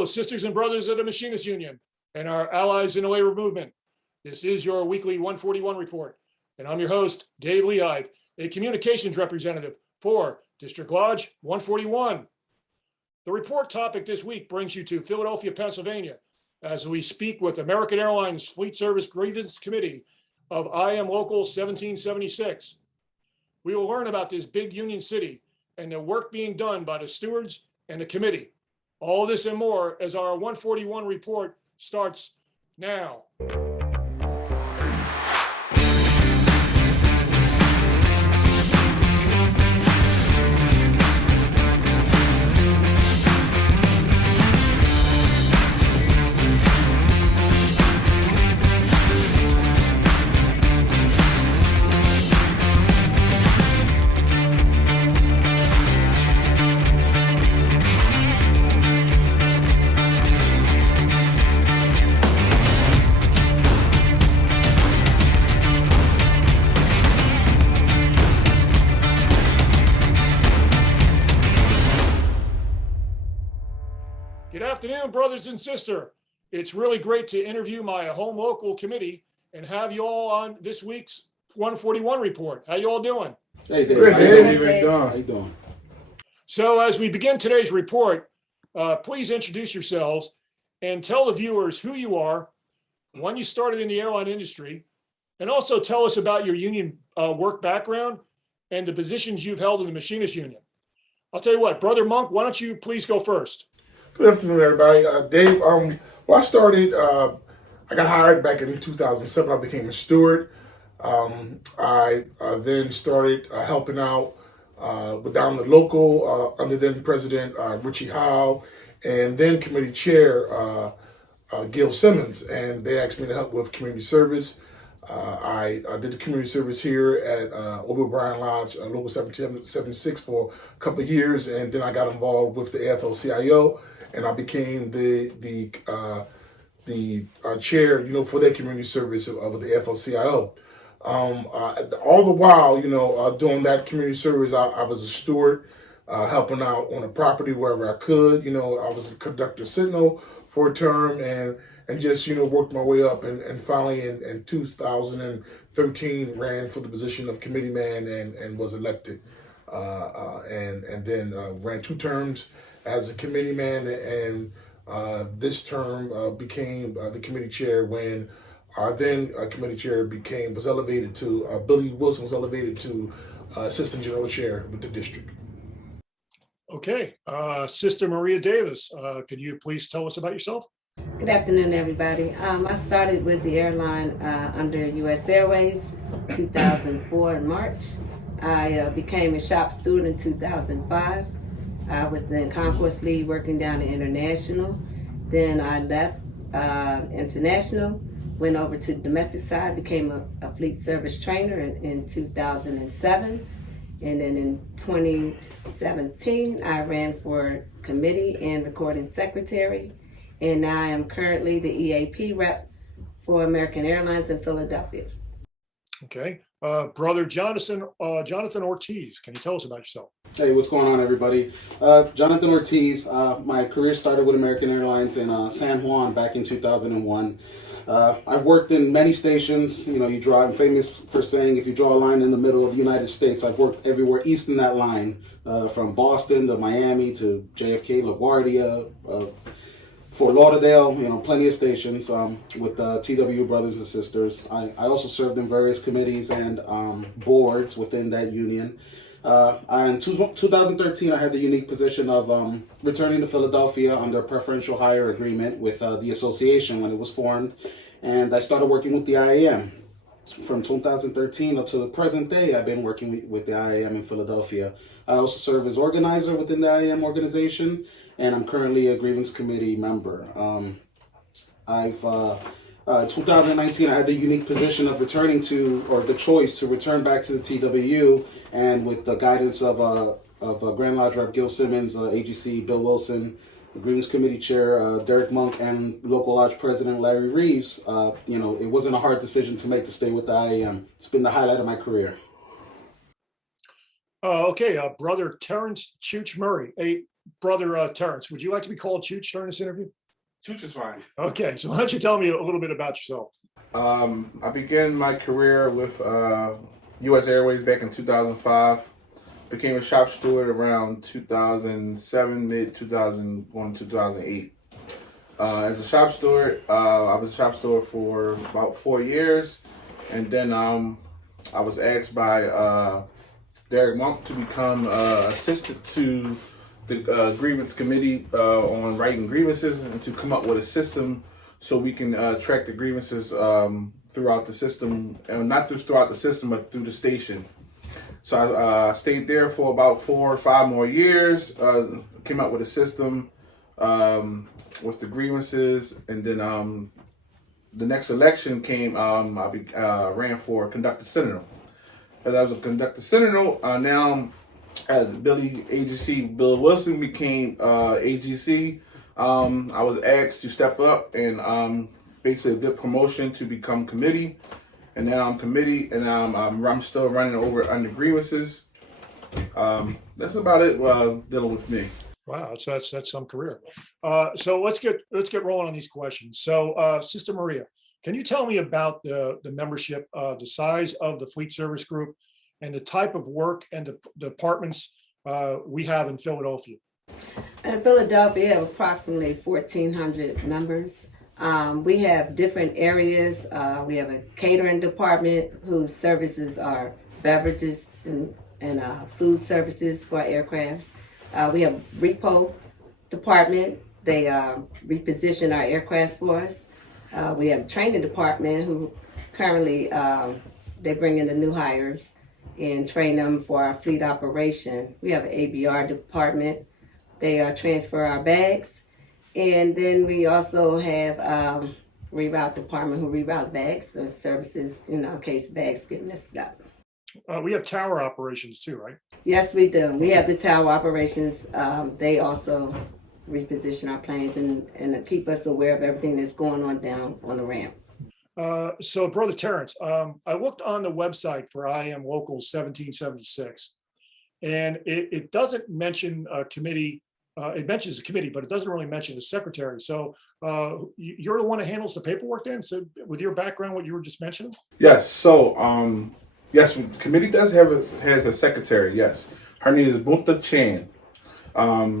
Hello, sisters and brothers of the Machinists Union and our allies in the labor movement. This is your weekly 141 report, and I'm your host, Dave Lehigh, a communications representative for District Lodge 141. The report topic this week brings you to Philadelphia, Pennsylvania, as we speak with American Airlines Fleet Service Grievance Committee of IM Local 1776. We will learn about this big union city and the work being done by the stewards and the committee. All this and more as our 141 report starts now. Good afternoon, brothers and sisters. It's really great to interview my home local committee and have you all on this week's 141 report. How you all doing? Hey, Dave. Good, Dave. How you doing? So as we begin today's report, please introduce yourselves and tell the viewers who you are, when you started in the airline industry, and also tell us about your union work background and the positions you've held in the Machinists Union. I'll tell you what, Brother Monk, why don't you please go first? Good afternoon, everybody. Dave, I started, I got hired back in 2007. I became a steward. I then started helping out down the local under then President Richie Howe, and then committee chair Gil Simmons, and they asked me to help with community service. I did the community service here at O'Brien Lodge, Local 1776 for a couple of years, and then I got involved with the AFL-CIO, and I became the chair, for that community service of the AFL-CIO. All the while, doing that community service, I was a steward, helping out on a property wherever I could. I was a conductor signal for a term, and just worked my way up, and finally in 2013 ran for the position of committee man and was elected, and then ran 2 terms as a committee man, and this term became the committee chair when our then committee chair was elevated to Billy Wilson was elevated to assistant general chair with the district. Okay, Sister Maria Davis, could you please tell us about yourself? Good afternoon, everybody. I started with the airline under U.S. Airways 2004 in March. I became a shop steward in 2005. I was then concourse lead working down at International. Then I left International, went over to the domestic side, became a fleet service trainer in 2007. And then in 2017, I ran for committee and recording secretary. And I am currently the EAP rep for American Airlines in Philadelphia. Okay. Brother Jonathan Ortiz, can you tell us about yourself? Hey, what's going on, everybody? Jonathan Ortiz. My career started with American Airlines in San Juan back in 2001. I've worked in many stations. You draw. I'm famous for saying if you draw a line in the middle of the United States, I've worked everywhere east in that line, from Boston to Miami to JFK, LaGuardia, Fort Lauderdale, plenty of stations with TW brothers and sisters. I also served in various committees and boards within that union. In 2013, I had the unique position of returning to Philadelphia under a preferential hire agreement with the association when it was formed, and I started working with the IAM. From 2013 up to the present day, I've been working with the IAM in Philadelphia. I also serve as organizer within the IAM organization, and I'm currently a grievance committee member. 2019, I had the unique position of the choice to return back to the TWU, and with the guidance of Grand Lodge Rep Gil Simmons, AGC Bill Wilson, the Grievance Committee Chair Derrick Monk, and Local Lodge President Larry Reeves, it wasn't a hard decision to make to stay with the IAM. It's been the highlight of my career. Okay, Brother Terence Chooch Murray. Hey, Brother Terrence, would you like to be called Chooch during this interview? Chooch is fine. Okay, so why don't you tell me a little bit about yourself? I began my career with U.S. Airways back in 2005. Became a shop steward around 2007, mid 2001, 2008. As a shop steward, I was a shop steward for about 4 years, and then I was asked by Derrick Monk to become assistant to the grievance committee on writing grievances and to come up with a system so we can track the grievances throughout the system, and not just throughout the system, but through the station. So I stayed there for about 4 or 5 more years, came up with a system with the grievances, and then the next election came, I ran for Conductor Sentinel. As I was a Conductor Sentinel, now as Bill Wilson became AGC, I was asked to step up and basically a good promotion to become committee. And now I'm committee, and I'm still running over under grievances. That's about it dealing with me. Wow, that's some career. So let's get rolling on these questions. So, Sister Maria, can you tell me about the membership, the size of the fleet service group, and the type of work and the departments we have in Philadelphia? In Philadelphia, we have approximately 1,400 members. We have different areas. We have a catering department whose services are beverages and food services for our aircrafts. We have repo department. They reposition our aircrafts for us. We have a training department who currently they bring in the new hires and train them for our fleet operation. We have an ABR department. They transfer our bags. And then we also have reroute department who reroute bags, so services, in case bags get messed up. We have tower operations too, right? Yes, we do. We have the tower operations. They also reposition our planes and keep us aware of everything that's going on down on the ramp. So, Brother Terrence, I looked on the website for IAM Local 1776, and it doesn't mention a committee. It mentions a committee, but it doesn't really mention the secretary. So you're the one that handles the paperwork then? So with your background, what you were just mentioning? Yes. So, yes, the committee has a secretary. Yes. Her name is Bunta Chan.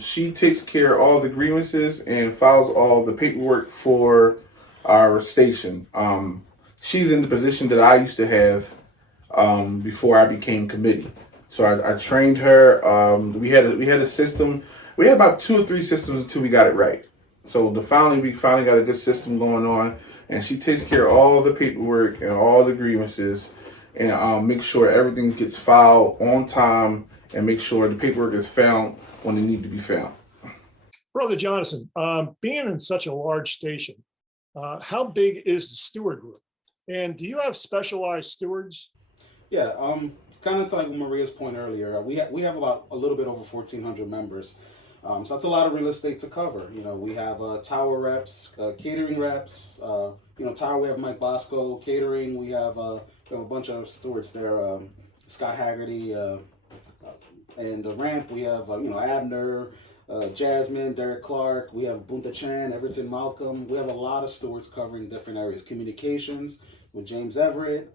She takes care of all the grievances and files all the paperwork for our station. She's in the position that I used to have before I became committee. So I trained her. We had a system. We had about 2 or 3 systems until we got it right. So we finally got a good system going on, and she takes care of all the paperwork and all the grievances, and make sure everything gets filed on time, and make sure the paperwork is found when it needs to be found. Brother Jonathan, being in such a large station, how big is the steward group? And do you have specialized stewards? Yeah, kind of like Maria's point earlier, we have a little bit over 1,400 members. So that's a lot of real estate to cover. We have tower reps, catering reps. Tower, we have Mike Bosco. Catering, we have a bunch of stewards there. Scott Haggerty, and the ramp, we have Abner, Jasmine, Derek Clark. We have Bunta Chan, Everton Malcolm. We have a lot of stewards covering different areas. Communications with James Everett,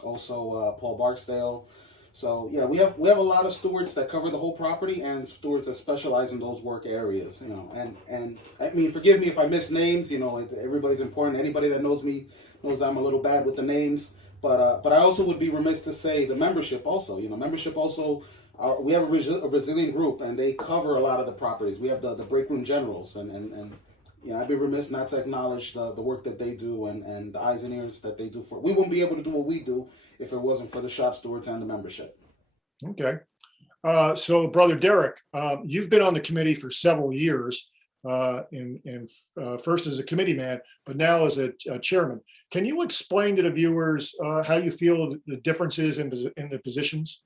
also Paul Barksdale. So yeah, we have a lot of stewards that cover the whole property and stewards that specialize in those work areas. And I mean, forgive me if I miss names. Everybody's important. Anybody that knows me knows I'm a little bad with the names. But I also would be remiss to say the membership also. Membership also. We have a resilient group, and they cover a lot of the properties. We have the break room generals, and I'd be remiss not to acknowledge the work that they do and the eyes and ears that they do for. We wouldn't be able to do what we do if it wasn't for the shop stewards and the membership. Okay. So, Brother Derrick, you've been on the committee for several years, first as a committee man, but now as a chairman. Can you explain to the viewers how you feel the differences in the positions?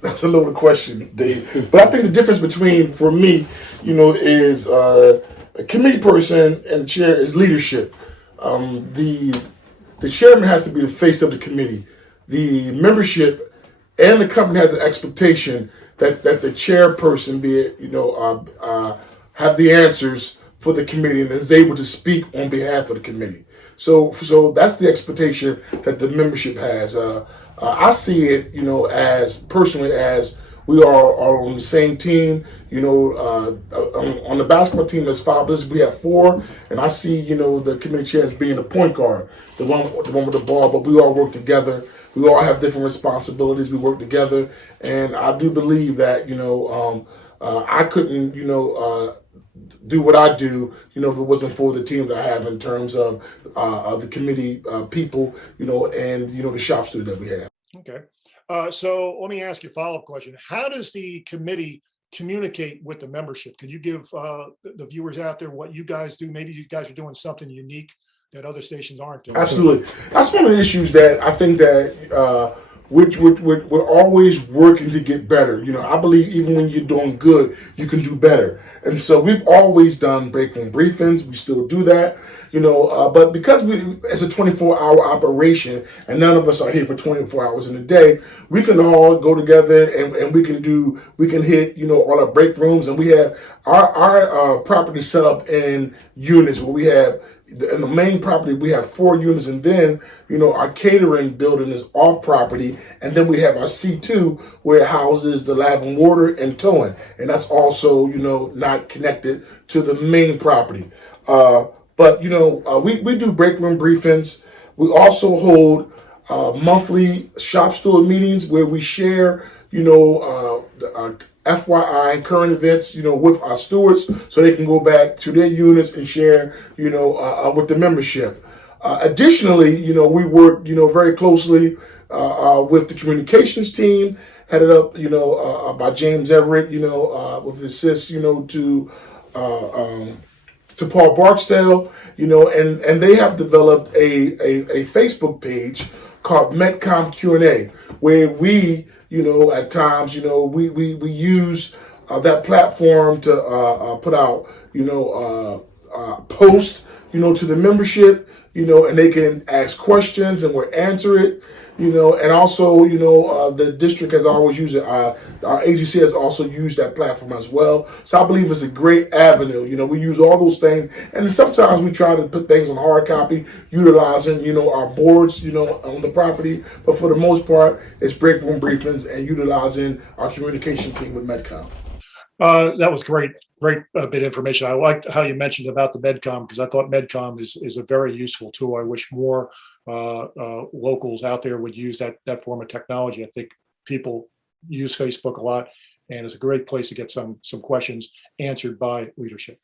That's a loaded question, Dave. But I think the difference between, for me, is a committee person and the chair is leadership. The chairman has to be the face of the committee. The membership and the company has an expectation that the chairperson be it, have the answers for the committee and is able to speak on behalf of the committee. So that's the expectation that the membership has. I see it, as personally as we are on the same team. On the basketball team that's 5 of us, we have 4, and I see, the committee chair as being the point guard, the one with the ball. But we all work together. We all have different responsibilities. We work together, and I do believe that I couldn't do what I do, if it wasn't for the team that I have in terms of the committee people, and the shop student that we have. Okay. So let me ask you a follow-up question. How does the committee communicate with the membership? Can you give the viewers out there what you guys do? Maybe you guys are doing something unique that other stations aren't doing. Absolutely. That's one of the issues that I think that we're always working to get better. I believe even when you're doing good, you can do better. And so we've always done break room briefings. We still do that. But because it's a 24-hour operation and none of us are here for 24 hours in a day, we can all go together and we can hit, all our break rooms, and we have our property set up in units where we have, in the main property, we have 4 units, and then, our catering building is off property, and then we have our C2 where it houses the lab and water and towing, and that's also, not connected to the main property. But we do break room briefings. We also hold monthly shop steward meetings where we share, FYI and current events, with our stewards, so they can go back to their units and share, with the membership. Additionally, we work, very closely with the communications team, headed up, by James Everett, with assist, to Paul Barksdale, and they have developed a Facebook page called Medcom Q&A, where we, at times, we use that platform to put out, posts, to the membership, and they can ask questions and we'll answer it. And also, the district has always used it. Our agency has also used that platform as well. So I believe it's a great avenue. We use all those things. And then sometimes we try to put things on hard copy, utilizing, our boards, on the property. But for the most part, it's break room briefings and utilizing our communication team with Medcom. That was great bit of information. I liked how you mentioned about the Medcom, because I thought Medcom is a very useful tool. I wish more locals out there would use that form of technology. I think people use Facebook a lot, and it's a great place to get some questions answered by leadership.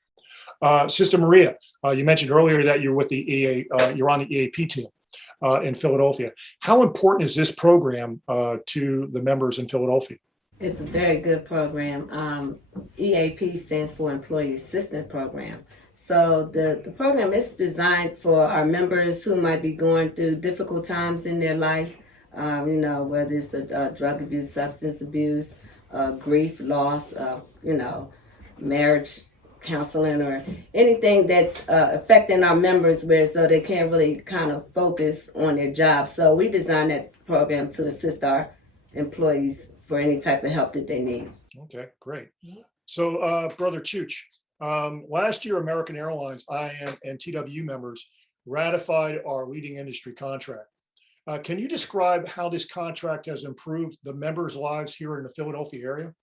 Sister Maria, you mentioned earlier that you're with the you're on the EAP team in Philadelphia. How important is this program to the members in Philadelphia? It's a very good program. EAP stands for Employee Assistance Program. So the program is designed for our members who might be going through difficult times in their life, whether it's drug abuse, substance abuse, grief, loss, marriage counseling, or anything that's affecting our members so they can't really kind of focus on their job. So we designed that program to assist our employees for any type of help that they need. Okay, great. So, Brother Chooch, last year, American Airlines, IAM, and TW members ratified our leading industry contract. Can you describe how this contract has improved the members' lives here in the Philadelphia area?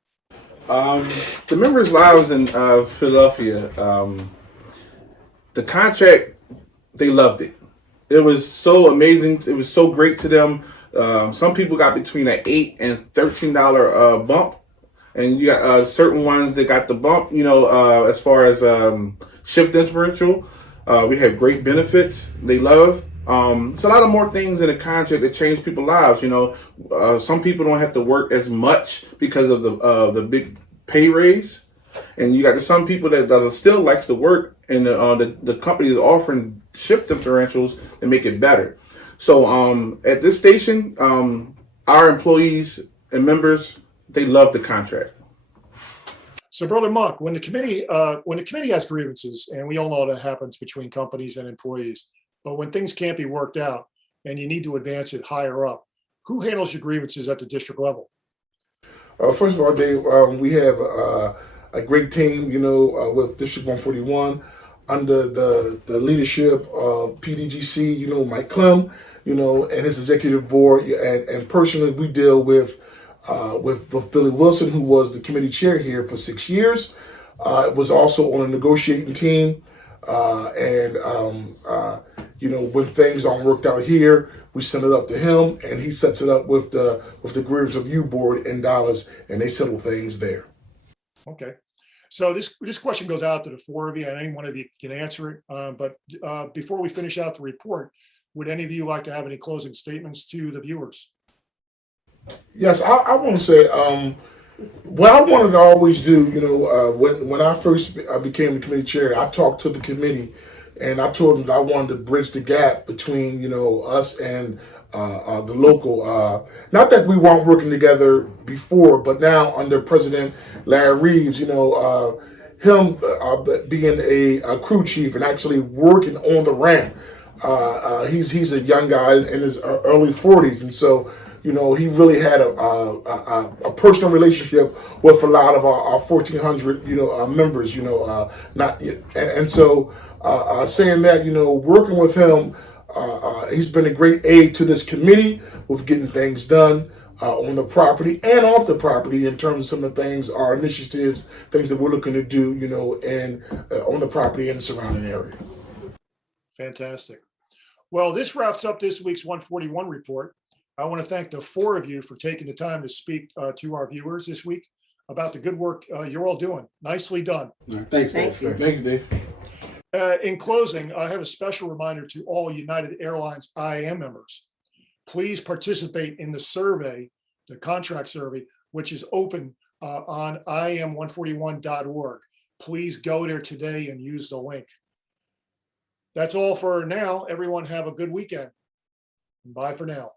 The members' lives in Philadelphia, the contract, they loved it. It was so amazing. It was so great to them. Some people got between an $8 and $13 bump, and you got certain ones that got the bump. As far as shift differential, we have great benefits. They love. It's a lot of more things in the contract that change people's lives. Some people don't have to work as much because of the big pay raise, and you got some people that still likes to work, and the company is offering shift differentials to make it better. So at this station, our employees and members, they love the contract. So, Brother Monk, when the committee has grievances, and we all know that happens between companies and employees, but when things can't be worked out and you need to advance it higher up, who handles your grievances at the district level? First of all, Dave, we have a great team, with District 141 under the leadership of PDGC, Mike Clem, and his executive board. And personally, we deal with Billy Wilson, who was the committee chair here for 6 years. Was also on a negotiating team. When things aren't worked out here, we send it up to him, and he sets it up with the Grievance Review Board in Dallas, and they settle things there. Okay. So this question goes out to the four of you, and any one of you can answer it. But before we finish out the report, would any of you like to have any closing statements to the viewers? Yes, I want to say what I wanted to always do, when I first became the committee chair, I talked to the committee, and I told them that I wanted to bridge the gap between, us and the local. Not that we weren't working together before, but now under President Larry Reeves, him being a crew chief and actually working on the ramp. He's a young guy in his early 40s, and so he really had a personal relationship with a lot of our 1,400 members. Saying that, working with him, he's been a great aid to this committee with getting things done on the property and off the property in terms of some of the things, our initiatives, things that we're looking to do, and on the property and the surrounding area. Fantastic. Well, this wraps up this week's 141 report. I want to thank the four of you for taking the time to speak to our viewers this week about the good work you're all doing. Nicely done. Thanks, Dave. Thank you. Thank you, Dave. In closing, I have a special reminder to all United Airlines IAM members. Please participate in the survey, the contract survey, which is open on iam141.org. Please go there today and use the link. That's all for now. Everyone have a good weekend. Bye for now.